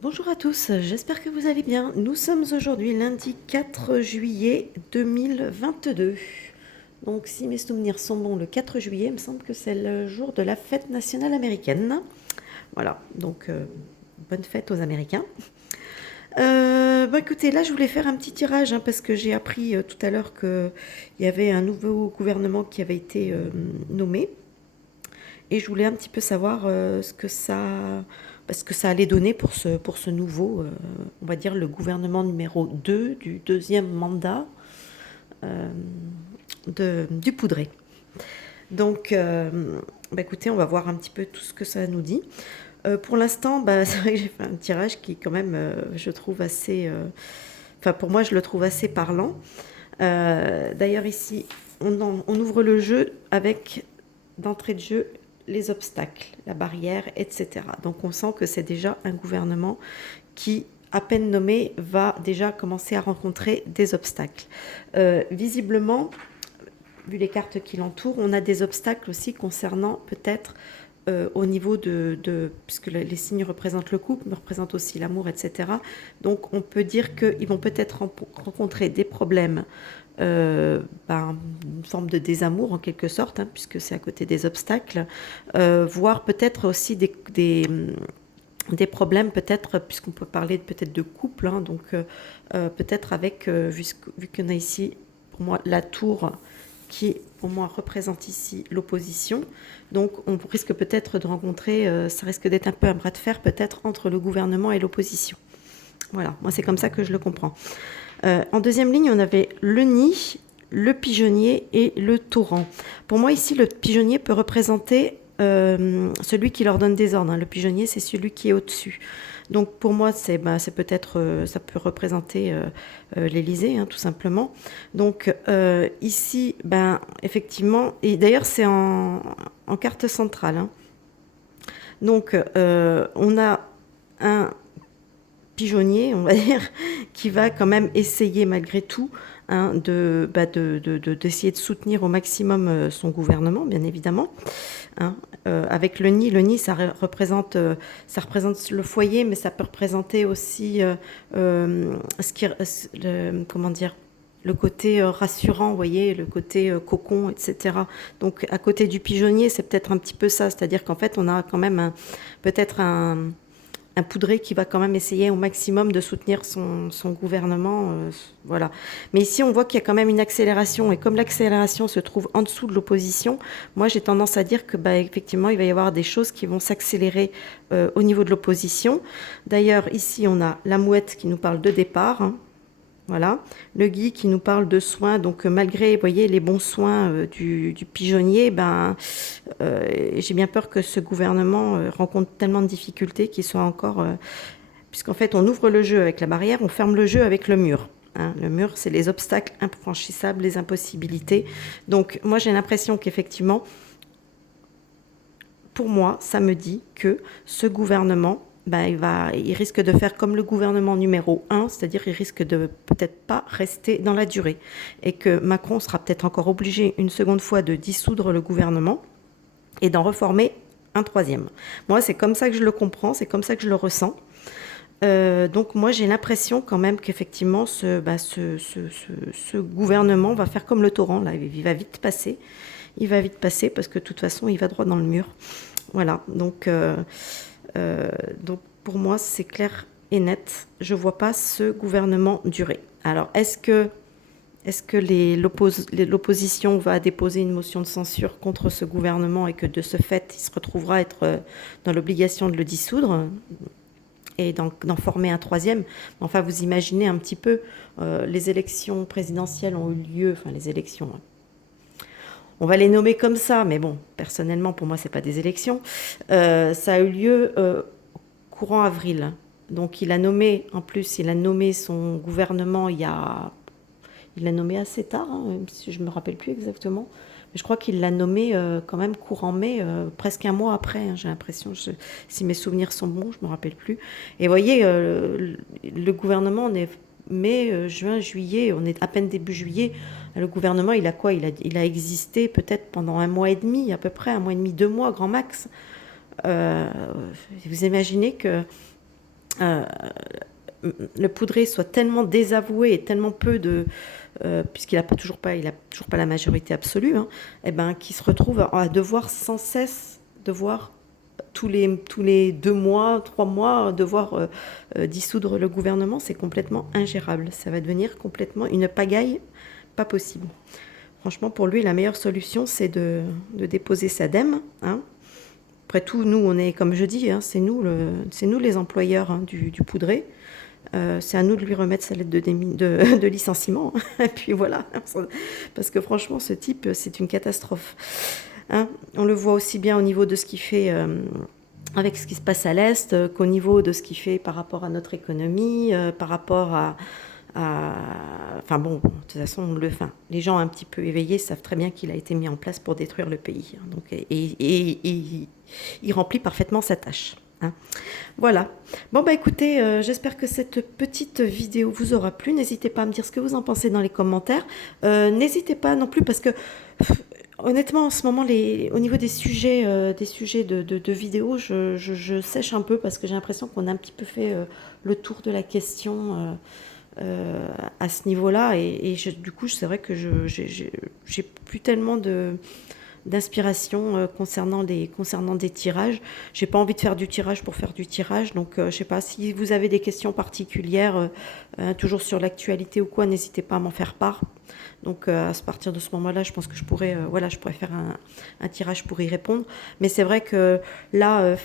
Bonjour à tous, j'espère que vous allez bien. Nous sommes aujourd'hui lundi 4 juillet 2022. Donc si mes souvenirs sont bons, le 4 juillet, il me semble que c'est le jour de la fête nationale américaine. Voilà, donc bonne fête aux Américains. Écoutez, là je voulais faire un petit tirage parce que j'ai appris tout à l'heure qu'il y avait un nouveau gouvernement qui avait été nommé. Et je voulais un petit peu savoir ce que ça allait donner pour ce nouveau, on va dire le gouvernement numéro 2 du deuxième mandat euh, du Poudré. Donc, écoutez, on va voir un petit peu tout ce que ça nous dit. Pour l'instant, c'est vrai que j'ai fait un tirage qui, quand même, je trouve assez. Enfin, pour moi, je le trouve assez parlant. D'ailleurs, ici, on ouvre le jeu avec, d'entrée de jeu, les obstacles, la barrière, etc. Donc, on sent que c'est déjà un gouvernement qui, à peine nommé, va déjà commencer à rencontrer des obstacles. Visiblement, vu les cartes qui l'entourent, on a des obstacles aussi concernant peut-être au niveau puisque les signes représentent le couple, mais représentent aussi l'amour, etc. Donc on peut dire qu'ils vont peut-être rencontrer des problèmes, une forme de désamour en quelque sorte, puisque c'est à côté des obstacles, voire peut-être aussi des problèmes, peut-être, puisqu'on peut parler peut-être de couple, donc peut-être avec, vu qu'on a ici, pour moi, la tour qui, pour moi, représente ici l'opposition. Donc, on risque peut-être de rencontrer, ça risque d'être un peu un bras de fer, peut-être, entre le gouvernement et l'opposition. Voilà, moi, c'est comme ça que je le comprends. En deuxième ligne, on avait le nid, le pigeonnier et le torrent. Pour moi, ici, le pigeonnier peut représenter celui qui leur donne des ordres. Le pigeonnier, c'est celui qui est au-dessus. Donc pour moi, c'est peut-être, ça peut représenter l'Élysée, tout simplement. Donc ici, effectivement, et d'ailleurs c'est en carte centrale. Donc on a un pigeonnier, on va dire, qui va quand même essayer malgré tout d'essayer de soutenir au maximum son gouvernement, bien évidemment. Avec le nid, ça représente le foyer, mais ça peut représenter aussi comment dire, le côté rassurant, vous voyez, le côté cocon, etc. Donc à côté du pigeonnier, c'est peut-être un petit peu ça, c'est-à-dire qu'en fait, on a quand même peut-être un Poudré qui va quand même essayer au maximum de soutenir son gouvernement. Voilà. Mais ici, on voit qu'il y a quand même une accélération. Et comme l'accélération se trouve en dessous de l'opposition, moi, j'ai tendance à dire que, effectivement, il va y avoir des choses qui vont s'accélérer au niveau de l'opposition. D'ailleurs, ici, on a la mouette qui nous parle de départ. Voilà, le Guy qui nous parle de soins, donc malgré, vous voyez, les bons soins du pigeonnier, j'ai bien peur que ce gouvernement rencontre tellement de difficultés qu'il soit encore... puisqu'en fait, on ouvre le jeu avec la barrière, on ferme le jeu avec le mur. Le mur, c'est les obstacles infranchissables, les impossibilités. Donc moi, j'ai l'impression qu'effectivement, pour moi, ça me dit que ce gouvernement il risque de faire comme le gouvernement numéro 1, c'est-à-dire il risque de peut-être pas rester dans la durée. Et que Macron sera peut-être encore obligé une seconde fois de dissoudre le gouvernement et d'en reformer un troisième. Moi, c'est comme ça que je le comprends, c'est comme ça que je le ressens. Donc moi, j'ai l'impression quand même qu'effectivement, ce gouvernement va faire comme le torrent, là, il va vite passer. Il va vite passer parce que de toute façon, il va droit dans le mur. Voilà, donc pour moi, c'est clair et net. Je ne vois pas ce gouvernement durer. Alors, est-ce que l'opposition va déposer une motion de censure contre ce gouvernement et que de ce fait, il se retrouvera être dans l'obligation de le dissoudre et d'en former un troisième? Enfin, vous imaginez un petit peu, les élections présidentielles ont eu lieu, enfin les élections, on va les nommer comme ça, mais bon, personnellement, pour moi, ce n'est pas des élections. Ça a eu lieu courant avril. Donc il a nommé son gouvernement il l'a nommé assez tard, même si je ne me rappelle plus exactement. Mais je crois qu'il l'a nommé quand même courant mai, presque un mois après, j'ai l'impression. Si mes souvenirs sont bons, je ne me rappelle plus. Et vous voyez, le gouvernement, on est mai, juin, juillet, on est à peine début juillet. Le gouvernement, il a quoi il a existé peut-être pendant un mois et demi, à peu près, un mois et demi, 2 mois, grand max. Vous imaginez que euh, le poudré soit tellement désavoué et tellement peu de... puisqu'il n'a il a toujours pas la majorité absolue, hein, et ben, qu'il se retrouve à devoir sans cesse, devoir tous les 2 mois, 3 mois, devoir dissoudre le gouvernement, c'est complètement ingérable. Ça va devenir complètement une pagaille pas possible. Franchement, pour lui, la meilleure solution, c'est de déposer sa dème. Hein. Après tout, nous, on est, comme je dis, hein, c'est nous les employeurs hein, du poudré. C'est à nous de lui remettre sa lettre de licenciement. Et puis voilà. Parce que franchement, ce type, c'est une catastrophe. Hein. On le voit aussi bien au niveau de ce qu'il fait avec ce qui se passe à l'Est qu'au niveau de ce qu'il fait par rapport à notre économie, par rapport enfin bon, de toute façon, les gens un petit peu éveillés savent très bien qu'il a été mis en place pour détruire le pays. Hein. Donc, il remplit parfaitement sa tâche. Hein. Voilà. Bon, bah écoutez, j'espère que cette petite vidéo vous aura plu. N'hésitez pas à me dire ce que vous en pensez dans les commentaires. N'hésitez pas non plus parce que... Honnêtement, en ce moment, au niveau des sujets de vidéos, je sèche un peu parce que j'ai l'impression qu'on a un petit peu fait le tour de la question à ce niveau-là. Et du coup, c'est vrai que j'ai plus tellement d'inspiration concernant des tirages. J'ai pas envie de faire du tirage pour faire du tirage. Donc, je sais pas, si vous avez des questions particulières, toujours sur l'actualité ou quoi, n'hésitez pas à m'en faire part. Donc à partir de ce moment-là, je pense que je pourrais faire un tirage pour y répondre. Mais c'est vrai que là,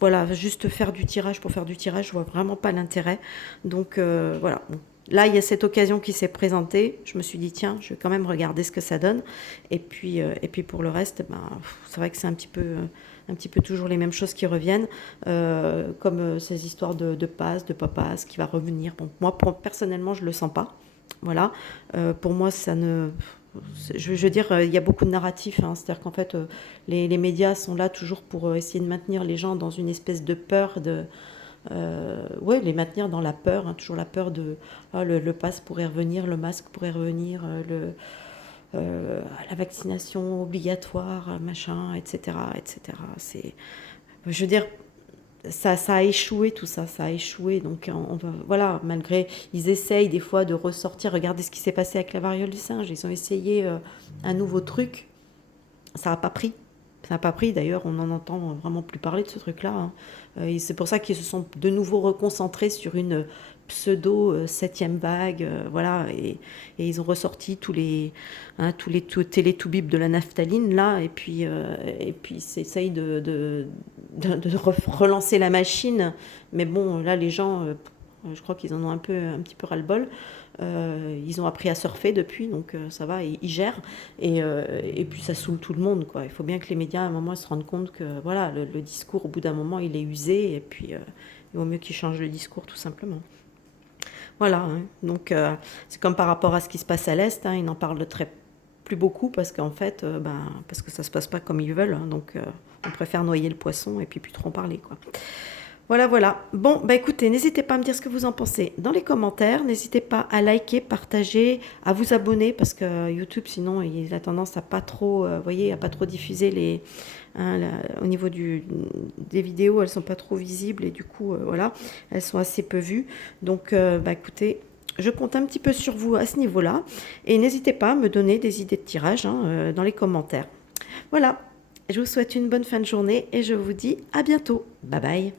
voilà, juste faire du tirage pour faire du tirage, je vois vraiment pas l'intérêt. Donc voilà. Bon. Là, il y a cette occasion qui s'est présentée. Je me suis dit, tiens, je vais quand même regarder ce que ça donne. Et puis pour le reste, ben, c'est vrai que c'est un petit peu toujours les mêmes choses qui reviennent, comme ces histoires de passe, de pas passe, qui va revenir. Bon, moi, personnellement, je le sens pas. Voilà, pour moi, ça ne... Je veux dire, il y a beaucoup de narratifs, hein. C'est-à-dire qu'en fait, les médias sont là toujours pour essayer de maintenir les gens dans une espèce de peur, ouais, les maintenir dans la peur, hein, toujours la peur de le pass pourrait revenir, le masque pourrait revenir, la vaccination obligatoire, machin, etc., etc. Je veux dire, ça a échoué, tout ça, ça a échoué. Donc, voilà, malgré, ils essayent des fois de ressortir. Regardez ce qui s'est passé avec la variole du singe. Ils ont essayé un nouveau truc. Ça n'a pas pris. Ça n'a pas pris. D'ailleurs, on n'en entend vraiment plus parler de ce truc-là. Hein. Et c'est pour ça qu'ils se sont de nouveau reconcentrés sur une pseudo septième vague, voilà, et ils ont ressorti tous les télétoubibs de la naphtaline là, et puis ils essayent de relancer la machine, mais bon, là les gens, je crois qu'ils en ont un petit peu ras-le-bol. Ils ont appris à surfer depuis, donc ça va, ils gèrent, et puis ça saoule tout le monde, quoi. Il faut bien que les médias à un moment se rendent compte que voilà, le discours au bout d'un moment il est usé, et puis il vaut mieux qu'ils changent le discours tout simplement. Voilà, hein. Donc c'est comme par rapport à ce qui se passe à l'Est, hein, ils n'en parlent plus beaucoup parce qu'en fait, parce que ça se passe pas comme ils veulent, hein, donc on préfère noyer le poisson et puis plus trop en parler, quoi. Voilà, voilà. Bon, bah écoutez, n'hésitez pas à me dire ce que vous en pensez dans les commentaires. N'hésitez pas à liker, partager, à vous abonner parce que YouTube, sinon, il a tendance à pas trop, voyez, à pas trop diffuser au niveau des vidéos, elles sont pas trop visibles et du coup, voilà, elles sont assez peu vues. Donc, bah écoutez, je compte un petit peu sur vous à ce niveau-là et n'hésitez pas à me donner des idées de tirage hein, dans les commentaires. Voilà, je vous souhaite une bonne fin de journée et je vous dis à bientôt. Bye bye.